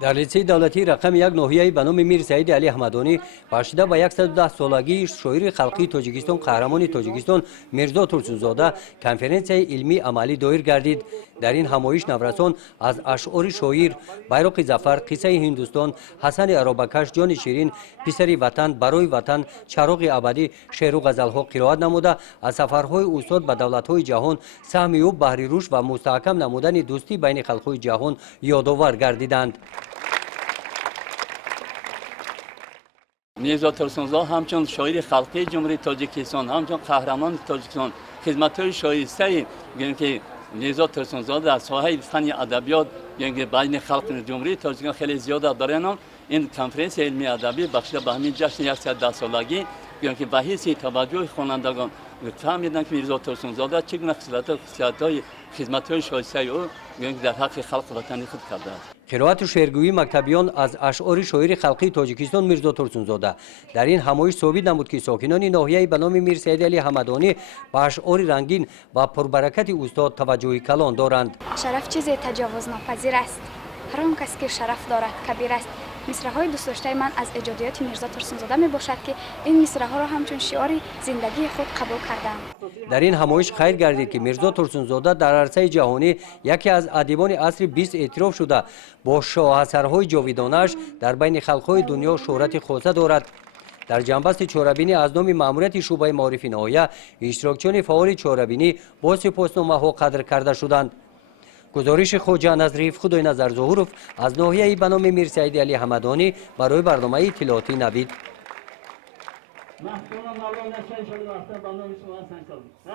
در لیسه دولتی رقم یک ناحیه به نام میر سعید علی حمدانی بخشیده به 110 سالگی شاعر خلقی تاجیکستان قهرمان تاجیکستان میرزا ترسونزاده کنفرانس علمی عملی دایر گردید. در این همایش نورسان از اشعار شاعر بیرق ظفر، قصه هندوستان، حسن عرابکش، جان شیرین، پسر وطن، برای وطن، چراغ ابدی، شعر و غزلها قرائت نموده از سفرهای استاد به دولت‌های جهان، سهم او بهر رشد و مستحکم نمودن دوستی بین خلق‌های جهان یادآور گردیدند. میرزا ترسونزاده همچون شاعر خلقی جمهوری تاجیکستان، همچون قهرمان تاجیکستان خدمت‌های شایسته که میرزا ترسونزاده در ساحه فن ادبیات بین خلق جمهوری تاجیکستان خیلی زیاد دارند. این کنفرانس علمی ادبی بخشیده به همین جشن 110 سالگی که به حیث توجه خوانندگان فهمیدند که میرزا ترسونزاده چگونه خصوصیت‌های خدمت‌های شایسته او در حق خلق وطنی خود کرده است. قرائت و شعرگویی مکتبیان از اشعار شاعر خلقی تاجیکستان میرزا ترسونزاده در این همایش ثابت نمود که ساکنان ناحیه به نام میر سعید علی حمدانی به اشعار رنگین و پربرکت استاد توجه کلان دارند. شرف چیزی تجاوز ناپذیر است. هر آن کس که شرف دارد کبیر است. مصرع‌های دوست داشته من از ایجادیات میرزا ترسونزاده می باشد که این مصرع‌ها را همچون شعار زندگی خود قبول کردند. در این همایش خیر گردید که میرزا ترسونزاده در عرصه جهانی یکی از ادیبان عصر 20 اعتراف شده با شاهاثرهای جاویدانش در بین خلق‌های دنیا شهرت خاصه دارد. در جنبست چهاره‌بینی از نام مأموریت شعبه معارف ناحیه اشتراکچیان فعال چهاره‌بینی با سپاسنامه‌ها قدر کرده شدند. گزارش خواجه نظری خدای نظر ظهورов از ناحیه به نام میر سعید علی حمدانی برای برنامه اطلاعاتی نوید.